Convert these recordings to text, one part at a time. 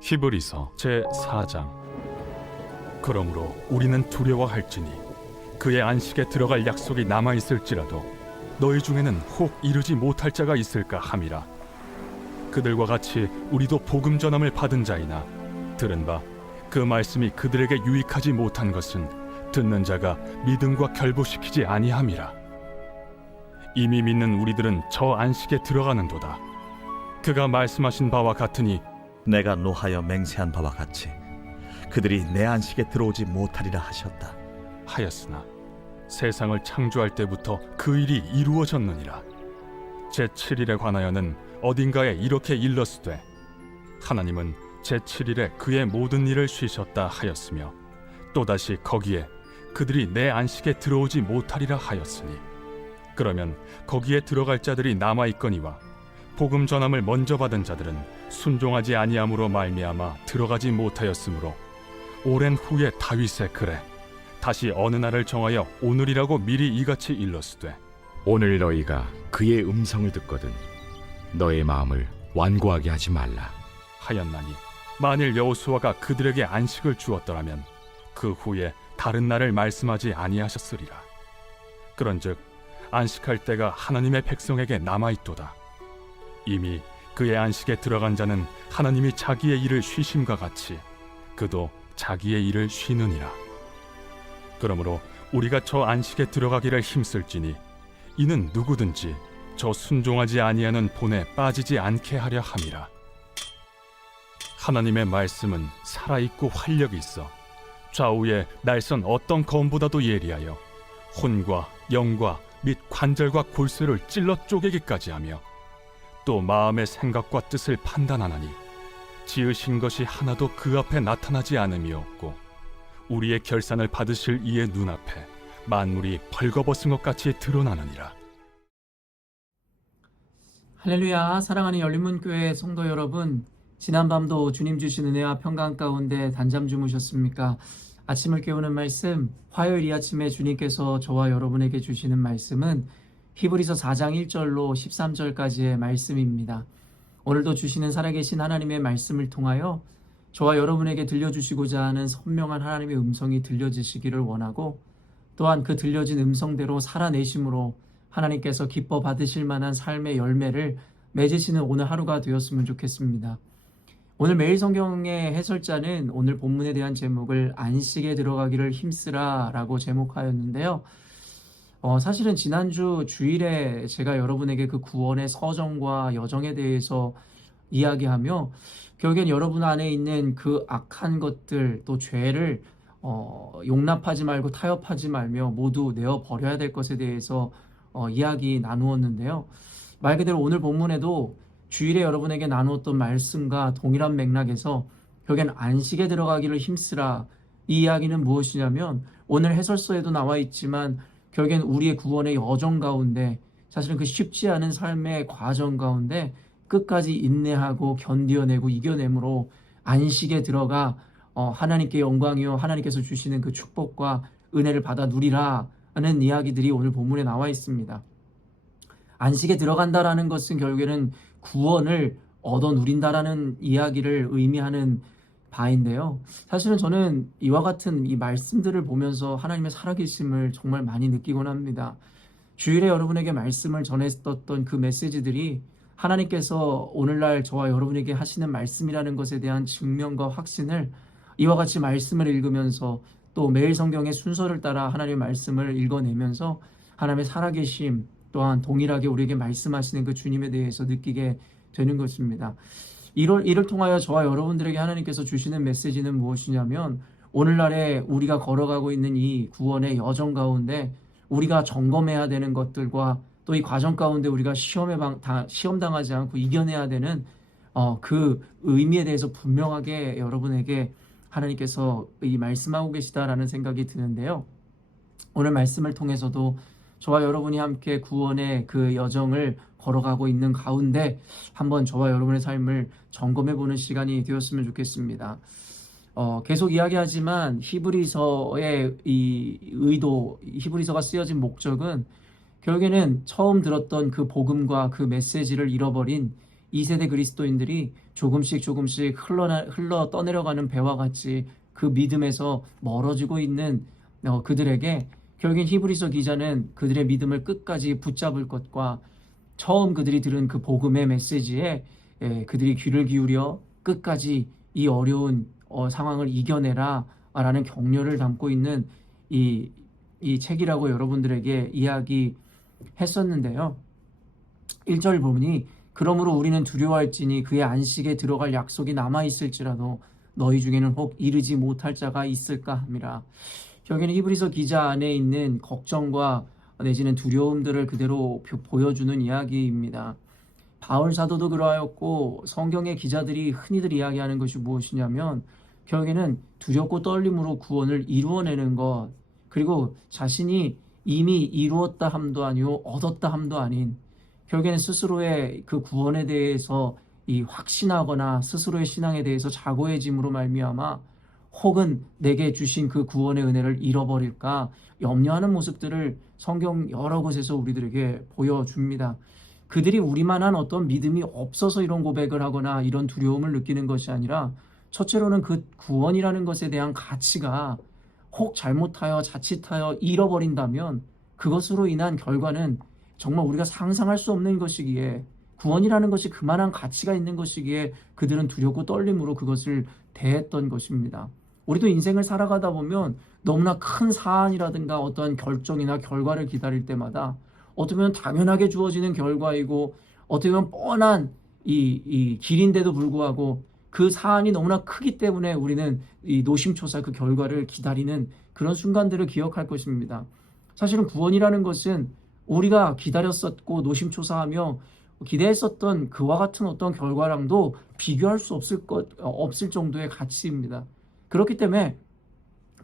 히브리서 제4장. 그러므로 우리는 두려워할지니 그의 안식에 들어갈 약속이 남아있을지라도 너희 중에는 혹 이르지 못할 자가 있을까 함이라. 그들과 같이 우리도 복음 전함을 받은 자이나 들은 바 그 말씀이 그들에게 유익하지 못한 것은 듣는 자가 믿음과 결부시키지 아니함이라. 이미 믿는 우리들은 저 안식에 들어가는도다. 그가 말씀하신 바와 같으니 내가 노하여 맹세한 바와 같이 그들이 내 안식에 들어오지 못하리라 하셨다. 하였으나 세상을 창조할 때부터 그 일이 이루어졌느니라. 제7일에 관하여는 어딘가에 이렇게 일렀으되 하나님은 제7일에 그의 모든 일을 쉬셨다 하였으며 또다시 거기에 그들이 내 안식에 들어오지 못하리라 하였으니 그러면 거기에 들어갈 자들이 남아있거니와 복음 전함을 먼저 받은 자들은 순종하지 아니함으로 말미암아 들어가지 못하였으므로 오랜 후에 다윗의 글에 다시 어느 날을 정하여 오늘이라고 미리 이같이 일렀으되 오늘 너희가 그의 음성을 듣거든 너의 마음을 완고하게 하지 말라. 하였나니 만일 여호수아가 그들에게 안식을 주었더라면 그 후에 다른 날을 말씀하지 아니하셨으리라. 그런즉 안식할 때가 하나님의 백성에게 남아있도다. 이미 그의 안식에 들어간 자는 하나님이 자기의 일을 쉬심과 같이 그도 자기의 일을 쉬느니라. 그러므로 우리가 저 안식에 들어가기를 힘쓸지니 이는 누구든지 저 순종하지 아니하는 본에 빠지지 않게 하려 함이라. 하나님의 말씀은 살아있고 활력이 있어 좌우에 날선 어떤 검보다도 예리하여 혼과 영과 및 관절과 골수를 찔러 쪼개기까지 하며 또 마음의 생각과 뜻을 판단하나니 지으신 것이 하나도 그 앞에 나타나지 않음이 없고 우리의 결산을 받으실 이의 눈앞에 만물이 벌거벗은 것 같이 드러나느니라. 할렐루야. 사랑하는 열린문교회 성도 여러분, 지난밤도 주님 주신 은혜와 평강 가운데 단잠 주무셨습니까? 아침을 깨우는 말씀, 화요일 이 아침에 주님께서 저와 여러분에게 주시는 말씀은 히브리서 4장 1절로 13절까지의 말씀입니다. 오늘도 주시는 살아계신 하나님의 말씀을 통하여 저와 여러분에게 들려주시고자 하는 선명한 하나님의 음성이 들려지시기를 원하고 또한 그 들려진 음성대로 살아내심으로 하나님께서 기뻐 받으실 만한 삶의 열매를 맺으시는 오늘 하루가 되었으면 좋겠습니다. 오늘 매일 성경의 해설자는 오늘 본문에 대한 제목을 안식에 들어가기를 힘쓰라 라고 제목하였는데요. 사실은 지난주 주일에 제가 여러분에게 그 구원의 서정과 여정에 대해서 이야기하며 결국엔 여러분 안에 있는 그 악한 것들 또 죄를 용납하지 말고 타협하지 말며 모두 내어버려야 될 것에 대해서 이야기 나누었는데요. 말 그대로 오늘 본문에도 주일에 여러분에게 나누었던 말씀과 동일한 맥락에서 결국엔 안식에 들어가기를 힘쓰라. 이 이야기는 무엇이냐면 오늘 해설서에도 나와 있지만 결국엔 우리의 구원의 여정 가운데 사실은 그 쉽지 않은 삶의 과정 가운데 끝까지 인내하고 견디어내고 이겨내므로 안식에 들어가 하나님께 영광이요 하나님께서 주시는 그 축복과 은혜를 받아 누리라 하는 이야기들이 오늘 본문에 나와 있습니다. 안식에 들어간다라는 것은 결국에는 구원을 얻어 누린다라는 이야기를 의미하는 바인데요. 사실은 저는 이와 같은 이 말씀들을 보면서 하나님의 살아계심을 정말 많이 느끼곤 합니다. 주일에 여러분에게 말씀을 전했었던 그 메시지들이 하나님께서 오늘날 저와 여러분에게 하시는 말씀이라는 것에 대한 증명과 확신을 이와 같이 말씀을 읽으면서 또 매일 성경의 순서를 따라 하나님의 말씀을 읽어내면서 하나님의 살아계심 또한 동일하게 우리에게 말씀하시는 그 주님에 대해서 느끼게 되는 것입니다. 이를 통하여 저와 여러분들에게 하나님께서 주시는 메시지는 무엇이냐면 오늘날에 우리가 걸어가고 있는 이 구원의 여정 가운데 우리가 점검해야 되는 것들과 또 이 과정 가운데 우리가 시험당하지 않고 이겨내야 되는 그 의미에 대해서 분명하게 여러분에게 하나님께서 이 말씀하고 계시다라는 생각이 드는데요. 오늘 말씀을 통해서도 저와 여러분이 함께 구원의 그 여정을 걸어가고 있는 가운데 한번 저와 여러분의 삶을 점검해보는 시간이 되었으면 좋겠습니다. 계속 이야기하지만 히브리서의 이 의도, 히브리서가 쓰여진 목적은 결국에는 처음 들었던 그 복음과 그 메시지를 잃어버린 2세대 그리스도인들이 조금씩 흘러 떠내려가는 배와 같이 그 믿음에서 멀어지고 있는 그들에게 결국엔 히브리서 기자는 그들의 믿음을 끝까지 붙잡을 것과 처음 그들이 들은 그 복음의 메시지에 그들이 귀를 기울여 끝까지 이 어려운 상황을 이겨내라 라는 격려를 담고 있는 이 책이라고 여러분들에게 이야기했었는데요. 1절 보니 그러므로 우리는 두려워할지니 그의 안식에 들어갈 약속이 남아있을지라도 너희 중에는 혹 이르지 못할 자가 있을까 함이라. 결국에는 히브리서 기자 안에 있는 걱정과 내지는 두려움들을 그대로 보여주는 이야기입니다. 바울 사도도 그러하였고 성경의 기자들이 흔히들 이야기하는 것이 무엇이냐면 결국에는 두렵고 떨림으로 구원을 이루어내는 것, 그리고 자신이 이미 이루었다 함도 아니요 얻었다 함도 아닌 결국에는 스스로의 그 구원에 대해서 확신하거나 스스로의 신앙에 대해서 자고해짐으로 말미암아 혹은 내게 주신 그 구원의 은혜를 잃어버릴까 염려하는 모습들을 성경 여러 곳에서 우리들에게 보여줍니다. 그들이 우리만한 어떤 믿음이 없어서 이런 고백을 하거나 이런 두려움을 느끼는 것이 아니라 첫째로는 그 구원이라는 것에 대한 가치가 혹 잘못하여 자칫하여 잃어버린다면 그것으로 인한 결과는 정말 우리가 상상할 수 없는 것이기에 구원이라는 것이 그만한 가치가 있는 것이기에 그들은 두렵고 떨림으로 그것을 대했던 것입니다. 우리도 인생을 살아가다 보면 너무나 큰 사안이라든가 어떠한 결정이나 결과를 기다릴 때마다 어떻게 보면 당연하게 주어지는 결과이고 어떻게 보면 뻔한 이 길인데도 불구하고 그 사안이 너무나 크기 때문에 우리는 이 노심초사 그 결과를 기다리는 그런 순간들을 기억할 것입니다. 사실은 구원이라는 것은 우리가 기다렸었고 노심초사하며 기대했었던 그와 같은 어떤 결과랑도 비교할 수 없을 정도의 가치입니다. 그렇기 때문에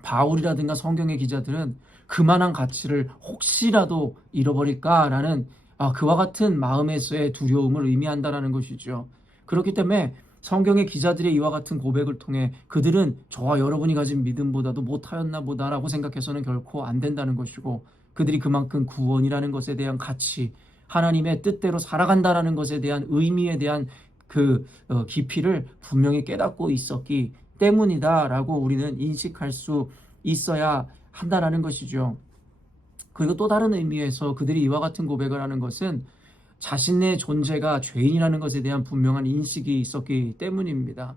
바울이라든가 성경의 기자들은 그만한 가치를 혹시라도 잃어버릴까라는 그와 같은 마음에서의 두려움을 의미한다라는 것이죠. 그렇기 때문에 성경의 기자들의 이와 같은 고백을 통해 그들은 저와 여러분이 가진 믿음보다도 못하였나 보다라고 생각해서는 결코 안 된다는 것이고 그들이 그만큼 구원이라는 것에 대한 가치, 하나님의 뜻대로 살아간다라는 것에 대한 의미에 대한 그 깊이를 분명히 깨닫고 있었기 때문이다라고 우리는 인식할 수 있어야 한다라는 것이죠. 그리고 또 다른 의미에서 그들이 이와 같은 고백을 하는 것은 자신의 존재가 죄인이라는 것에 대한 분명한 인식이 있었기 때문입니다.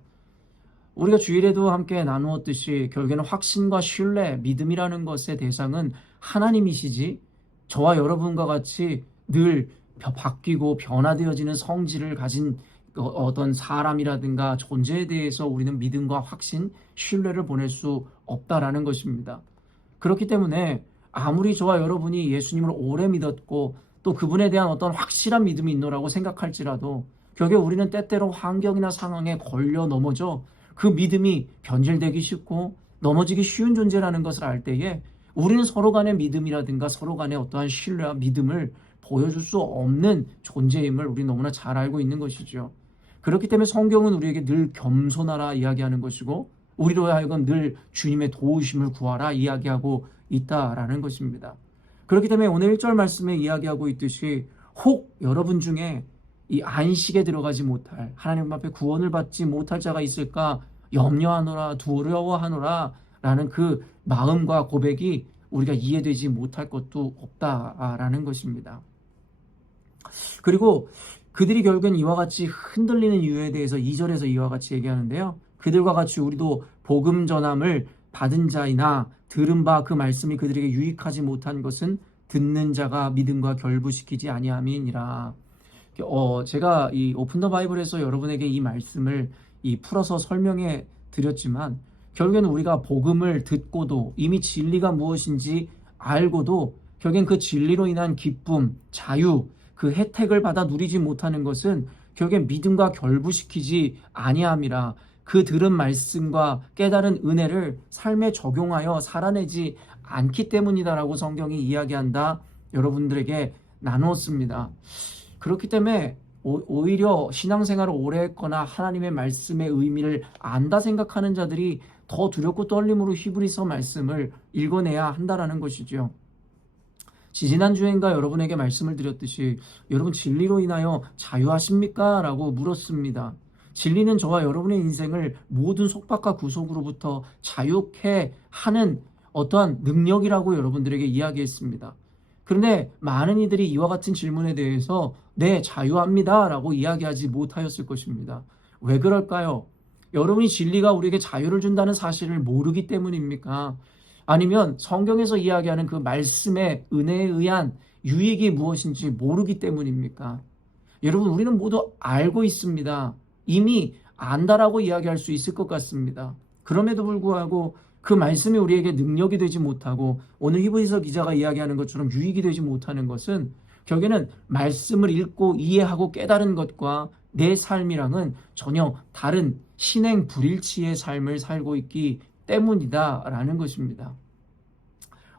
우리가 주일에도 함께 나누었듯이 결국에는 확신과 신뢰, 믿음이라는 것의 대상은 하나님이시지 저와 여러분과 같이 늘 바뀌고 변화되어지는 성질을 가진 어떤 사람이라든가 존재에 대해서 우리는 믿음과 확신, 신뢰를 보낼 수 없다라는 것입니다. 그렇기 때문에 아무리 저와 여러분이 예수님을 오래 믿었고 또 그분에 대한 어떤 확실한 믿음이 있노라고 생각할지라도 결국에 우리는 때때로 환경이나 상황에 걸려 넘어져 그 믿음이 변질되기 쉽고 넘어지기 쉬운 존재라는 것을 알 때에 우리는 서로 간의 믿음이라든가 서로 간의 어떠한 신뢰와 믿음을 보여줄 수 없는 존재임을 우리 너무나 잘 알고 있는 것이죠. 그렇기 때문에 성경은 우리에게 늘 겸손하라 이야기하는 것이고 우리로 하여금 늘 주님의 도우심을 구하라 이야기하고 있다라는 것입니다. 그렇기 때문에 오늘 1절 말씀에 이야기하고 있듯이 혹 여러분 중에 이 안식에 들어가지 못할 하나님 앞에 구원을 받지 못할 자가 있을까 염려하노라 두려워하노라 라는 그 마음과 고백이 우리가 이해되지 못할 것도 없다라는 것입니다. 그리고 그들이 결국엔 이와 같이 흔들리는 이유에 대해서 2절에서 이와 같이 얘기하는데요. 그들과 같이 우리도 복음 전함을 받은 자이나 들은 바 그 말씀이 그들에게 유익하지 못한 것은 듣는 자가 믿음과 결부시키지 아니함이니라. 제가 이 오픈 더 바이블에서 여러분에게 이 말씀을 풀어서 설명해 드렸지만 결국에는 우리가 복음을 듣고도 이미 진리가 무엇인지 알고도 결국엔 그 진리로 인한 기쁨, 자유, 그 혜택을 받아 누리지 못하는 것은 결국엔 믿음과 결부시키지 아니함이라. 그 들은 말씀과 깨달은 은혜를 삶에 적용하여 살아내지 않기 때문이다라고 성경이 이야기한다. 여러분들에게 나누었습니다. 그렇기 때문에 오히려 신앙생활을 오래 했거나 하나님의 말씀의 의미를 안다 생각하는 자들이 더 두렵고 떨림으로 히브리서 말씀을 읽어내야 한다라는 것이죠. 지지난주엔가 여러분에게 말씀을 드렸듯이 여러분 진리로 인하여 자유하십니까? 라고 물었습니다. 진리는 저와 여러분의 인생을 모든 속박과 구속으로부터 자유케 하는 어떠한 능력이라고 여러분들에게 이야기했습니다. 그런데 많은 이들이 이와 같은 질문에 대해서 네, 자유합니다 라고 이야기하지 못하였을 것입니다. 왜 그럴까요? 여러분이 진리가 우리에게 자유를 준다는 사실을 모르기 때문입니까? 아니면 성경에서 이야기하는 그 말씀의 은혜에 의한 유익이 무엇인지 모르기 때문입니까? 여러분, 우리는 모두 알고 있습니다. 이미 안다라고 이야기할 수 있을 것 같습니다. 그럼에도 불구하고 그 말씀이 우리에게 능력이 되지 못하고 오늘 히브리서 기자가 이야기하는 것처럼 유익이 되지 못하는 것은 결국에는 말씀을 읽고 이해하고 깨달은 것과 내 삶이랑은 전혀 다른 신행 불일치의 삶을 살고 있기 때문이다라는 것입니다.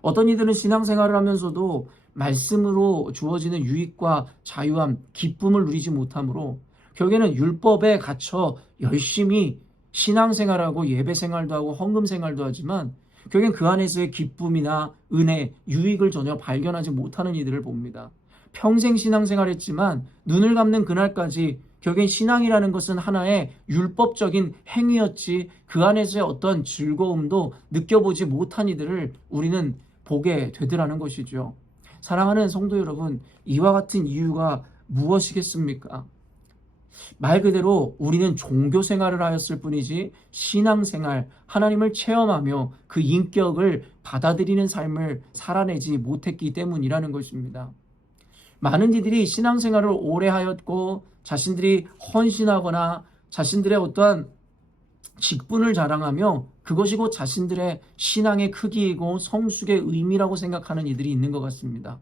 어떤 이들은 신앙생활을 하면서도 말씀으로 주어지는 유익과 자유함, 기쁨을 누리지 못하므로 결국에는 율법에 갇혀 열심히 신앙생활하고 예배생활도 하고 헌금생활도 하지만 결국엔 그 안에서의 기쁨이나 은혜, 유익을 전혀 발견하지 못하는 이들을 봅니다. 평생 신앙생활했지만 눈을 감는 그날까지 결국엔 신앙이라는 것은 하나의 율법적인 행위였지 그 안에서의 어떤 즐거움도 느껴보지 못한 이들을 우리는 보게 되더라는 것이죠. 사랑하는 성도 여러분, 이와 같은 이유가 무엇이겠습니까? 말 그대로 우리는 종교 생활을 하였을 뿐이지 신앙생활, 하나님을 체험하며 그 인격을 받아들이는 삶을 살아내지 못했기 때문이라는 것입니다. 많은 이들이 신앙생활을 오래 하였고 자신들이 헌신하거나 자신들의 어떠한 직분을 자랑하며 그것이 곧 자신들의 신앙의 크기이고 성숙의 의미라고 생각하는 이들이 있는 것 같습니다.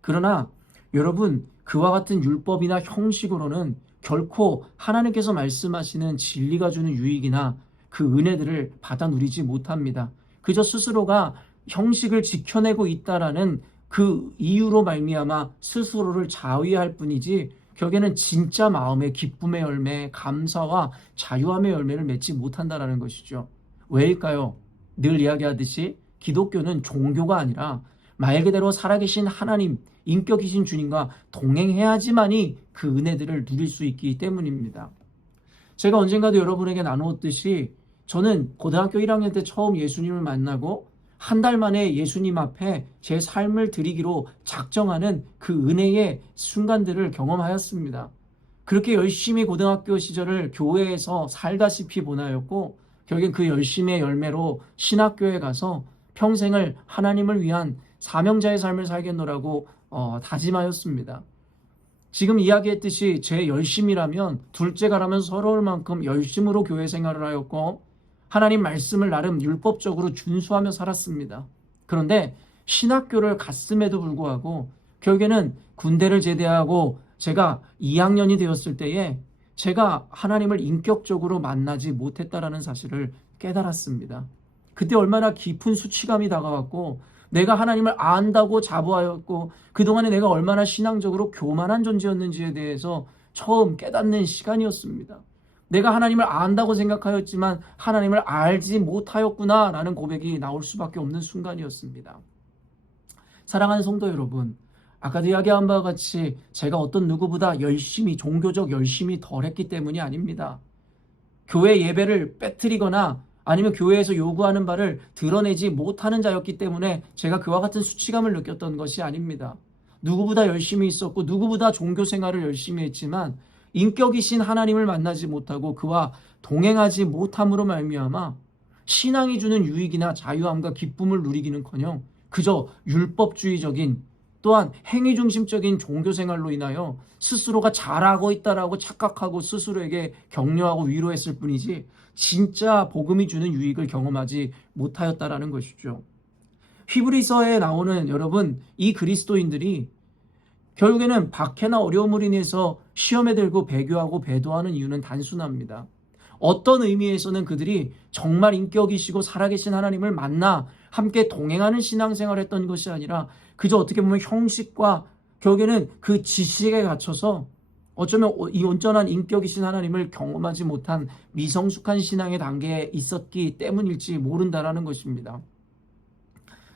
그러나 여러분, 그와 같은 율법이나 형식으로는 결코 하나님께서 말씀하시는 진리가 주는 유익이나 그 은혜들을 받아 누리지 못합니다. 그저 스스로가 형식을 지켜내고 있다라는 그 이유로 말미암아 스스로를 자위할 뿐이지 결국에는 진짜 마음의 기쁨의 열매, 감사와 자유함의 열매를 맺지 못한다라는 것이죠. 왜일까요? 늘 이야기하듯이 기독교는 종교가 아니라 말 그대로 살아계신 하나님, 인격이신 주님과 동행해야지만이 그 은혜들을 누릴 수 있기 때문입니다. 제가 언젠가도 여러분에게 나누었듯이 저는 고등학교 1학년 때 처음 예수님을 만나고 한 달 만에 예수님 앞에 제 삶을 드리기로 작정하는 그 은혜의 순간들을 경험하였습니다. 그렇게 열심히 고등학교 시절을 교회에서 살다시피 보내었고 결국엔 그 열심의 열매로 신학교에 가서 평생을 하나님을 위한 사명자의 삶을 살겠노라고 다짐하였습니다. 지금 이야기했듯이 제 열심이라면 둘째가라면 서러울 만큼 열심으로 교회 생활을 하였고 하나님 말씀을 나름 율법적으로 준수하며 살았습니다. 그런데 신학교를 갔음에도 불구하고 결국에는 군대를 제대하고 제가 2학년이 되었을 때에 제가 하나님을 인격적으로 만나지 못했다라는 사실을 깨달았습니다. 그때 얼마나 깊은 수치감이 다가왔고 내가 하나님을 안다고 자부하였고 그동안에 내가 얼마나 신앙적으로 교만한 존재였는지에 대해서 처음 깨닫는 시간이었습니다. 내가 하나님을 안다고 생각하였지만 하나님을 알지 못하였구나라는 고백이 나올 수밖에 없는 순간이었습니다. 사랑하는 성도 여러분, 아까도 이야기한 바와 같이 제가 어떤 누구보다 열심히 종교적 열심히 덜했기 때문이 아닙니다. 교회 예배를 빼뜨리거나 아니면 교회에서 요구하는 바를 드러내지 못하는 자였기 때문에 제가 그와 같은 수치감을 느꼈던 것이 아닙니다. 누구보다 열심히 있었고 누구보다 종교 생활을 열심히 했지만 인격이신 하나님을 만나지 못하고 그와 동행하지 못함으로 말미암아 신앙이 주는 유익이나 자유함과 기쁨을 누리기는커녕 그저 율법주의적인 또한 행위중심적인 종교생활로 인하여 스스로가 잘하고 있다라고 착각하고 스스로에게 격려하고 위로했을 뿐이지 진짜 복음이 주는 유익을 경험하지 못하였다라는 것이죠. 히브리서에 나오는 여러분 이 그리스도인들이 결국에는 박해나 어려움을 인해서 시험에 들고 배교하고 배도하는 이유는 단순합니다. 어떤 의미에서는 그들이 정말 인격이시고 살아계신 하나님을 만나 함께 동행하는 신앙생활을 했던 것이 아니라 그저 어떻게 보면 형식과 결국에는 그 지식에 갇혀서 어쩌면 이 온전한 인격이신 하나님을 경험하지 못한 미성숙한 신앙의 단계에 있었기 때문일지 모른다라는 것입니다.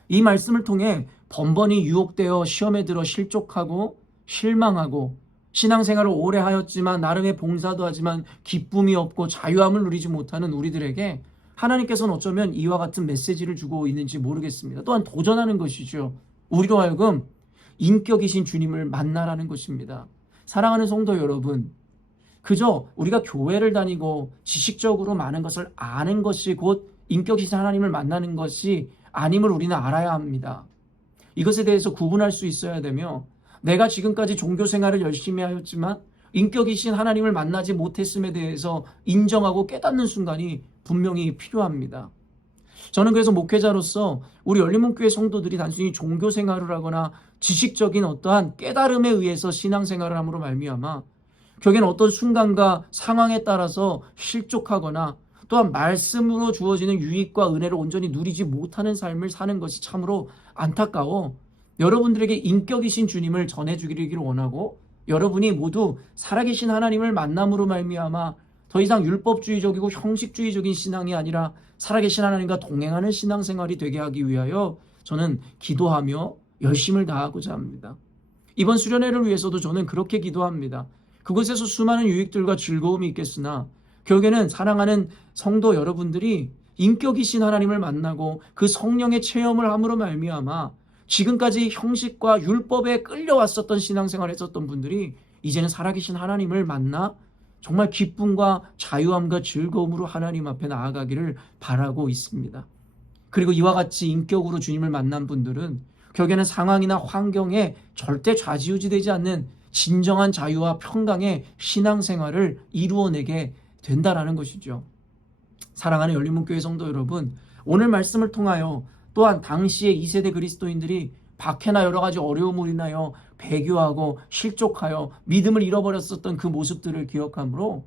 이 말씀을 통해 번번이 유혹되어 시험에 들어 실족하고 실망하고 신앙생활을 오래 하였지만 나름의 봉사도 하지만 기쁨이 없고 자유함을 누리지 못하는 우리들에게 하나님께서는 어쩌면 이와 같은 메시지를 주고 있는지 모르겠습니다. 또한 도전하는 것이죠. 우리로 하여금 인격이신 주님을 만나라는 것입니다. 사랑하는 성도 여러분, 그저 우리가 교회를 다니고 지식적으로 많은 것을 아는 것이 곧 인격이신 하나님을 만나는 것이 아님을 우리는 알아야 합니다. 이것에 대해서 구분할 수 있어야 되며, 내가 지금까지 종교 생활을 열심히 하였지만 인격이신 하나님을 만나지 못했음에 대해서 인정하고 깨닫는 순간이 분명히 필요합니다. 저는 그래서 목회자로서 우리 열린문교회 성도들이 단순히 종교 생활을 하거나 지식적인 어떠한 깨달음에 의해서 신앙생활을 함으로 말미암아 결국에는 어떤 순간과 상황에 따라서 실족하거나 또한 말씀으로 주어지는 유익과 은혜를 온전히 누리지 못하는 삶을 사는 것이 참으로 안타까워 여러분들에게 인격이신 주님을 전해주기를 원하고, 여러분이 모두 살아계신 하나님을 만남으로 말미암아 더 이상 율법주의적이고 형식주의적인 신앙이 아니라 살아계신 하나님과 동행하는 신앙생활이 되게 하기 위하여 저는 기도하며 열심을 다하고자 합니다. 이번 수련회를 위해서도 저는 그렇게 기도합니다. 그곳에서 수많은 유익들과 즐거움이 있겠으나 결국에는 사랑하는 성도 여러분들이 인격이신 하나님을 만나고 그 성령의 체험을 함으로 말미암아 지금까지 형식과 율법에 끌려왔었던 신앙생활을 했었던 분들이 이제는 살아계신 하나님을 만나 정말 기쁨과 자유함과 즐거움으로 하나님 앞에 나아가기를 바라고 있습니다. 그리고 이와 같이 인격으로 주님을 만난 분들은 결국에는 상황이나 환경에 절대 좌지우지되지 않는 진정한 자유와 평강의 신앙생활을 이루어내게 된다라는 것이죠. 사랑하는 열린문교회 성도 여러분, 오늘 말씀을 통하여 또한 당시의 2세대 그리스도인들이 박해나 여러 가지 어려움을 인하여 배교하고 실족하여 믿음을 잃어버렸었던 그 모습들을 기억하므로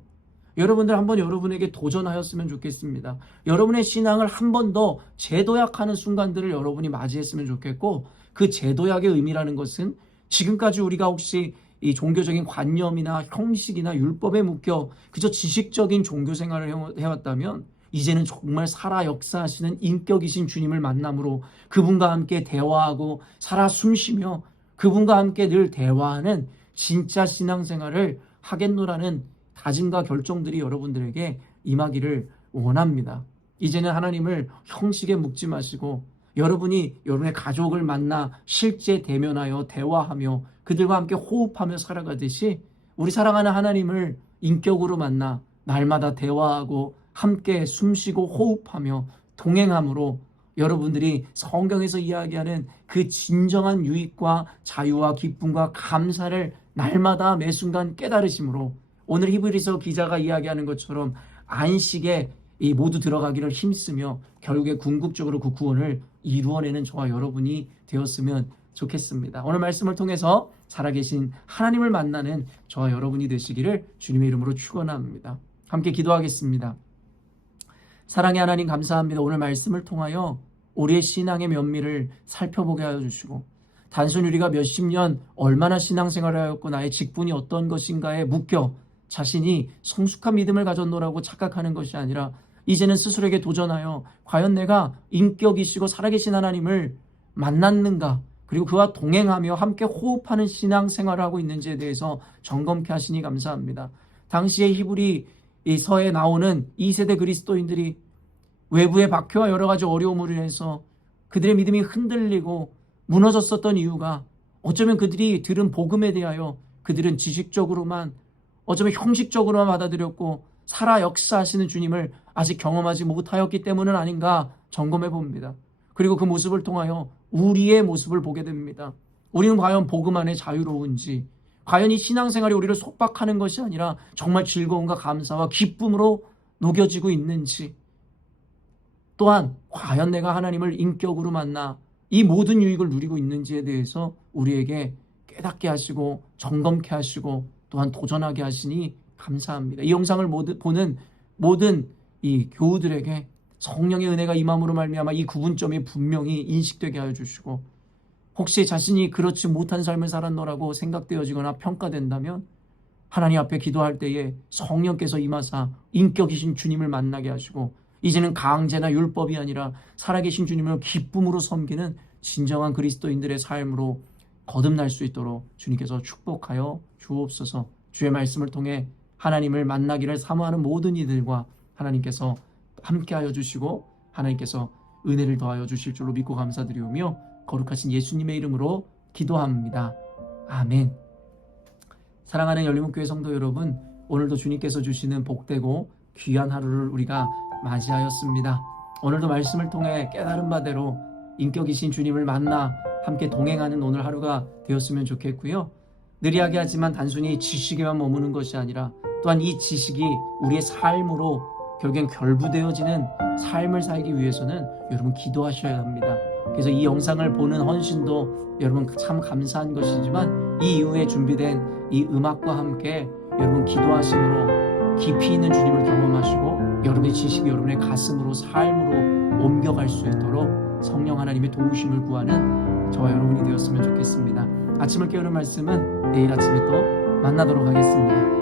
여러분들 한번 여러분에게 도전하였으면 좋겠습니다. 여러분의 신앙을 한 번 더 재도약하는 순간들을 여러분이 맞이했으면 좋겠고, 그 재도약의 의미라는 것은 지금까지 우리가 혹시 이 종교적인 관념이나 형식이나 율법에 묶여 그저 지식적인 종교 생활을 해왔다면 이제는 정말 살아 역사하시는 인격이신 주님을 만남으로 그분과 함께 대화하고 살아 숨쉬며 그분과 함께 늘 대화하는 진짜 신앙생활을 하겠노라는 다짐과 결정들이 여러분들에게 임하기를 원합니다. 이제는 하나님을 형식에 묶지 마시고 여러분이 여러분의 가족을 만나 실제 대면하여 대화하며 그들과 함께 호흡하며 살아가듯이 우리 사랑하는 하나님을 인격으로 만나 날마다 대화하고 함께 숨쉬고 호흡하며 동행함으로 여러분들이 성경에서 이야기하는 그 진정한 유익과 자유와 기쁨과 감사를 날마다 매 순간 깨달으심으로 오늘 히브리서 기자가 이야기하는 것처럼 안식에 모두 들어가기를 힘쓰며 결국에 궁극적으로 그 구원을 이루어내는 저와 여러분이 되었으면 좋겠습니다. 오늘 말씀을 통해서 살아계신 하나님을 만나는 저와 여러분이 되시기를 주님의 이름으로 축원합니다. 함께 기도하겠습니다. 사랑의 하나님 감사합니다. 오늘 말씀을 통하여 우리의 신앙의 면밀을 살펴보게 하여 주시고 단순히 우리가 몇십 년 얼마나 신앙생활을 하였고 나의 직분이 어떤 것인가에 묶여 자신이 성숙한 믿음을 가졌노라고 착각하는 것이 아니라 이제는 스스로에게 도전하여 과연 내가 인격이시고 살아계신 하나님을 만났는가, 그리고 그와 동행하며 함께 호흡하는 신앙생활을 하고 있는지에 대해서 점검케 하시니 감사합니다. 당시의 히브리 서에 나오는 2세대 그리스도인들이 외부의 박해와 여러 가지 어려움으로 인해서 그들의 믿음이 흔들리고 무너졌었던 이유가 어쩌면 그들이 들은 복음에 대하여 그들은 지식적으로만 어쩌면 형식적으로만 받아들였고 살아 역사하시는 주님을 아직 경험하지 못하였기 때문은 아닌가 점검해 봅니다. 그리고 그 모습을 통하여 우리의 모습을 보게 됩니다. 우리는 과연 복음 안에 자유로운지, 과연 이 신앙생활이 우리를 속박하는 것이 아니라 정말 즐거움과 감사와 기쁨으로 녹여지고 있는지, 또한 과연 내가 하나님을 인격으로 만나 이 모든 유익을 누리고 있는지에 대해서 우리에게 깨닫게 하시고 점검케 하시고 또한 도전하게 하시니 감사합니다. 이 영상을 보는 모든 이 교우들에게 성령의 은혜가 임함으로 말미암아 이 구분점이 분명히 인식되게 하여 주시고, 혹시 자신이 그렇지 못한 삶을 살았노라고 생각되어지거나 평가된다면 하나님 앞에 기도할 때에 성령께서 임하사 인격이신 주님을 만나게 하시고 이제는 강제나 율법이 아니라 살아계신 주님을 기쁨으로 섬기는 진정한 그리스도인들의 삶으로 거듭날 수 있도록 주님께서 축복하여 주옵소서. 주의 말씀을 통해 하나님을 만나기를 사모하는 모든 이들과 하나님께서 함께하여 주시고 하나님께서 은혜를 더하여 주실 줄로 믿고 감사드리오며 거룩하신 예수님의 이름으로 기도합니다. 아멘. 사랑하는 열린문교회 성도 여러분, 오늘도 주님께서 주시는 복되고 귀한 하루를 우리가 맞이하였습니다. 오늘도 말씀을 통해 깨달은 바대로 인격이신 주님을 만나 함께 동행하는 오늘 하루가 되었으면 좋겠고요. 느리하게 하지만 단순히 지식에만 머무는 것이 아니라 또한 이 지식이 우리의 삶으로 결국엔 결부되어지는 삶을 살기 위해서는 여러분 기도하셔야 합니다. 그래서 이 영상을 보는 헌신도 여러분 참 감사한 것이지만 이 이후에 준비된 이 음악과 함께 여러분 기도하심으로 깊이 있는 주님을 경험하시고 여러분의 지식이 여러분의 가슴으로 삶으로 옮겨갈 수 있도록 성령 하나님의 도우심을 구하는 저와 여러분이 되었으면 좋겠습니다. 아침을 깨우는 말씀은 내일 아침에 또 만나도록 하겠습니다.